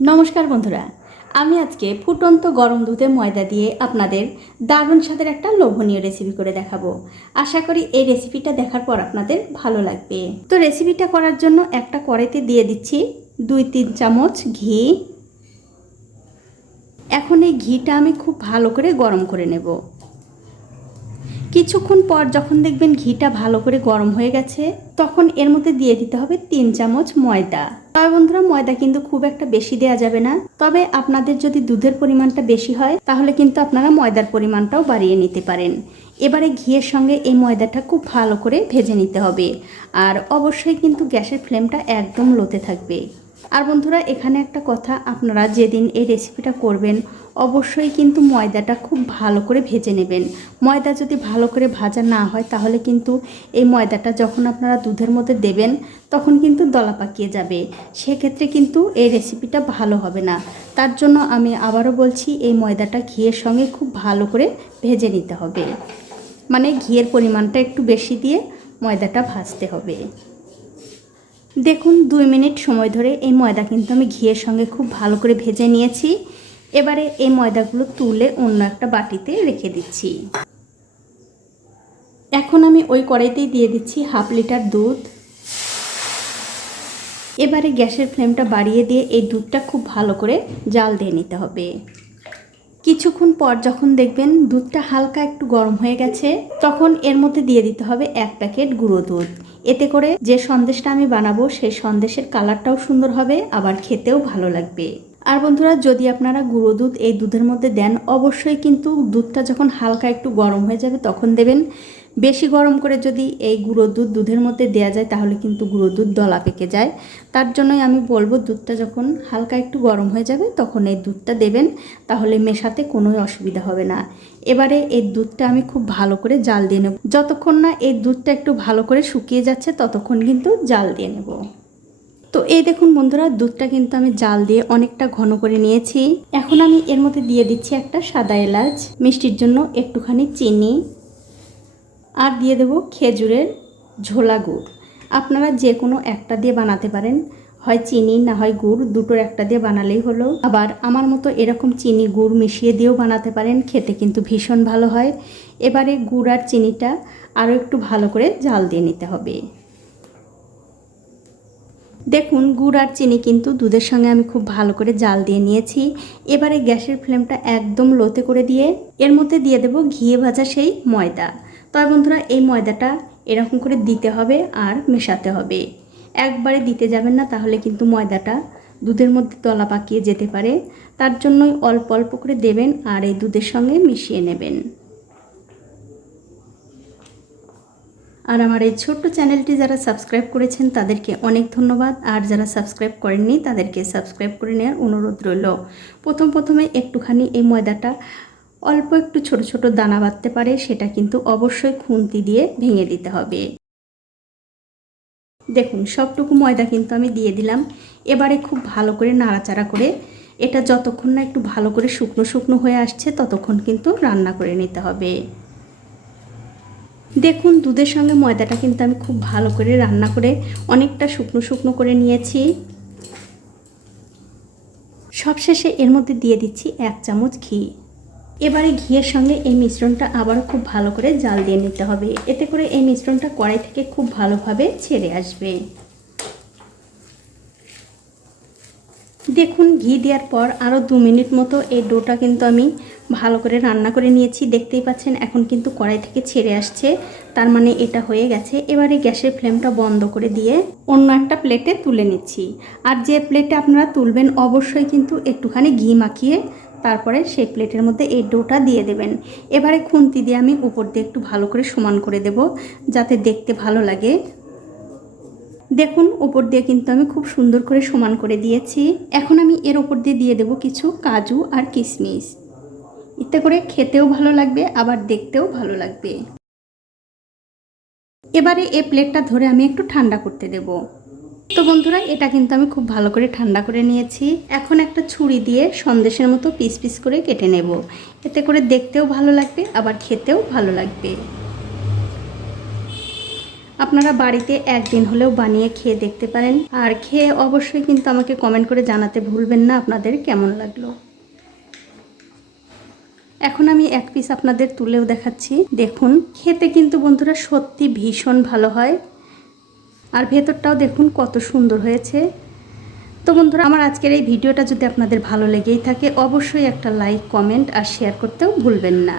নমস্কার বন্ধুরা, আমি আজকে ফুটন্ত গরম দুধে ময়দা দিয়ে আপনাদের দারুণ স্বাদের একটা লোভনীয় রেসিপি করে দেখাবো। আশা করি এই রেসিপিটা দেখার পর আপনাদের ভালো লাগবে। তো রেসিপিটা করার জন্য একটা কড়াইতে দিয়ে দিচ্ছি দুই তিন চামচ ঘি। এখন এই ঘিটা আমি খুব ভালো করে গরম করে নেব। কিছুক্ষণ পর যখন দেখবেন ঘিটা ভালো করে গরম হয়ে গেছে, তখন এর মধ্যে দিয়ে দিতে হবে তিন চামচ ময়দা। তবে বন্ধুরা, ময়দা কিন্তু খুব একটা বেশি দেওয়া যাবে না। তবে আপনাদের যদি দুধের পরিমাণটা বেশি হয়, তাহলে কিন্তু আপনারা ময়দার পরিমাণটাও বাড়িয়ে নিতে পারেন। এবারে ঘিয়ের সঙ্গে এই ময়দাটা খুব ভালো করে ভেজে নিতে হবে। আর অবশ্যই কিন্তু গ্যাসের ফ্লেমটা একদম লোতে থাকবে। আর বন্ধুরা, এখানে একটা কথা, আপনারা যেদিন এই রেসিপিটা করবেন অবশ্যই কিন্তু ময়দাটা খুব ভালো করে ভেজে নেবেন। ময়দা যদি ভালো করে ভাজা না হয়, তাহলে কিন্তু এই ময়দাটা যখন আপনারা দুধের মধ্যে দেবেন, তখন কিন্তু দলা পাকিয়ে যাবে। সেক্ষেত্রে কিন্তু এই রেসিপিটা ভালো হবে না। তার জন্য আমি আবারও বলছি, এই ময়দাটা ঘিয়ের সঙ্গে খুব ভালো করে ভেজে নিতে হবে। মানে ঘিয়ের পরিমাণটা একটু বেশি দিয়ে ময়দাটা ভাজতে হবে। দেখুন, দুই মিনিট সময় ধরে এই ময়দা কিন্তু আমি ঘিয়ের সঙ্গে খুব ভালো করে ভেজে নিয়েছি। এবারে এই ময়দাগুলো তুলে অন্য একটা বাটিতে রেখে দিচ্ছি। এখন আমি ওই কড়াইতেই দিয়ে দিচ্ছি হাফ লিটার দুধ। এবারে গ্যাসের ফ্লেমটা বাড়িয়ে দিয়ে এই দুধটা খুব ভালো করে জাল দিয়ে নিতে হবে। কিছুক্ষণ পর যখন দেখবেন দুধটা হালকা একটু গরম হয়ে গেছে, তখন এর মধ্যে দিয়ে দিতে হবে এক প্যাকেট গুঁড়ো দুধ। এতে করে যে সন্দেশটা আমি বানাবো, সেই সন্দেশের কালারটাও সুন্দর হবে, আবার খেতেও ভালো লাগবে। আর বন্ধুরা, যদি আপনারা গুঁড়ো দুধ এই দুধের মধ্যে দেন, অবশ্যই কিন্তু দুধটা যখন হালকা একটু গরম হয়ে যাবে তখন দেবেন। বেশি গরম করে যদি এই গুঁড়ো দুধ দুধের মধ্যে দেওয়া যায়, তাহলে কিন্তু গুঁড়ো দুধ দলা পেকে যায়। তার জন্যই আমি বলব, দুধটা যখন হালকা একটু গরম হয়ে যাবে, তখন এই দুধটা দেবেন। তাহলে মেশাতে কোনো অসুবিধা হবে না। এবারে এই দুধটা আমি খুব ভালো করে জাল দিয়ে নেব। যতক্ষণ না এই দুধটা একটু ভালো করে শুকিয়ে যাচ্ছে, ততক্ষণ কিন্তু জাল দিয়ে নেব। তো এই দেখুন বন্ধুরা, দুধটা কিন্তু আমি জাল দিয়ে অনেকটা ঘন করে নিয়েছি। এখন আমি এর মধ্যে দিয়ে দিচ্ছি একটা সাদা এলাচ, মিষ্টির জন্য একটুখানি চিনি, আর দিয়ে দেব খেজুরের ঝোলা গুড়। আপনারা যে কোনো একটা দিয়ে বানাতে পারেন, হয় চিনি না হয় গুড়, দুটোর একটা দিয়ে বানালেই হলো। আবার আমার মতো এরকম চিনি গুড় মিশিয়ে দিয়েও বানাতে পারেন, খেতে কিন্তু ভীষণ ভালো হয়। এবারে গুড় আর চিনিটা আরও একটু ভালো করে জাল দিয়ে নিতে হবে। দেখুন, গুড় আর চিনি কিন্তু দুধের সঙ্গে আমি খুব ভালো করে জাল দিয়ে নিয়েছি। এবারে গ্যাসের ফ্লেমটা একদম লোতে করে দিয়ে এর মধ্যে দিয়ে দেব ঘিয়ে ভাজা সেই ময়দা। তবে বন্ধুরা, এই ময়দাটা এরকম করে দিতে হবে আর মেশাতে হবে। একবারে দিতে যাবেন না, তাহলে কিন্তু ময়দাটা দুধের মধ্যে তলা পাকিয়ে যেতে পারে। তার জন্যই অল্প অল্প করে দেবেন আর এই দুধের সঙ্গে মিশিয়ে নেবেন। আর আমার এই ছোট্ট চ্যানেলটি যারা সাবস্ক্রাইব করেছেন তাদেরকে অনেক ধন্যবাদ। আর যারা সাবস্ক্রাইব করেননি তাদেরকে সাবস্ক্রাইব করে নেওয়ার অনুরোধ রইল। প্রথম প্রথমে একটুখানি এই ময়দাটা অল্প একটু ছোট ছোট দানা বাঁধতে পারে, সেটা কিন্তু অবশ্যই খুন্তি দিয়ে ভেঙে দিতে হবে। দেখুন, সবটুকু ময়দা কিন্তু আমি দিয়ে দিলাম। এবারে খুব ভালো করে নাড়াচাড়া করে এটা যতক্ষণ না একটু ভালো করে শুকনো শুকনো হয়ে আসছে, ততক্ষণ কিন্তু রান্না করে নিতে হবে। দেখুন, দুধের সঙ্গে ময়দাটা কিন্তু আমি খুব ভালো করে রান্না করে অনেকটা শুকনো শুকনো করে নিয়েছি। সবশেষে এর মধ্যে দিয়ে দিচ্ছি এক চামচ ঘি। এবারে ঘিয়ের সঙ্গে এই মিশ্রণটা আবার খুব ভালো করে জাল দিয়ে নিতে হবে। এতে করে এই মিশ্রণটা কড়াই থেকে খুব ভালোভাবে ছেড়ে আসবে। দেখুন, ঘি দেওয়ার পর আরও দু মিনিট মতো এই ডোটা কিন্তু আমি ভালো করে রান্না করে নিয়েছি। দেখতেই পাচ্ছেন, এখন কিন্তু কড়াই থেকে ছেড়ে আসছে। তার মানে এটা হয়ে গেছে। এবারে গ্যাসের ফ্লেমটা বন্ধ করে দিয়ে অন্য একটা প্লেটে তুলে নিচ্ছি। আর যে প্লেটে আপনারা তুলবেন, অবশ্যই কিন্তু একটুখানি ঘি মাখিয়ে তারপরে সেই প্লেটের মধ্যে এই ডোটা দিয়ে দেবেন। এবারে খুন্তি দিয়ে আমি উপর দিয়ে একটু ভালো করে সমান করে দেব, যাতে দেখতে ভালো লাগে। দেখুন, উপর দিয়ে কিন্তু আমি খুব সুন্দর করে সমান করে দিয়েছি। এখন আমি এর ওপর দিয়ে দিয়ে দেব কিছু কাজু আর কিশমিশ। এতে করে খেতেও ভালো লাগবে, আবার দেখতেও ভালো লাগবে। এবারে এই প্লেটটা ধরে আমি একটু ঠান্ডা করতে দেব। তো বন্ধুরা, এটা কিন্তু আমি খুব ভালো করে ঠান্ডা করে নিয়েছি। এখন একটা ছুরি দিয়ে সন্দেশের মতো পিস পিস করে কেটে নেব। এতে করে দেখতেও ভালো লাগবে, আবার খেতেও ভালো লাগবে। আপনারা বাড়িতে একদিন হলেও বানিয়ে খেয়ে দেখতে পারেন। আর খেয়ে অবশ্যই কিন্তু আমাকে কমেন্ট করে জানাতে ভুলবেন না আপনাদের কেমন লাগল। এখন আমি এক পিস আপনাদের তুলেও দেখাচ্ছি। দেখুন, খেতে কিন্তু বন্ধুরা সত্যি ভীষণ ভালো হয়। আর ভেতরটাও দেখুন কত সুন্দর হয়েছে। তো বন্ধুরা, আমার আজকের এই ভিডিওটা যদি আপনাদের ভালো লেগেই থাকে, অবশ্যই একটা লাইক কমেন্ট আর শেয়ার করতেও ভুলবেন না।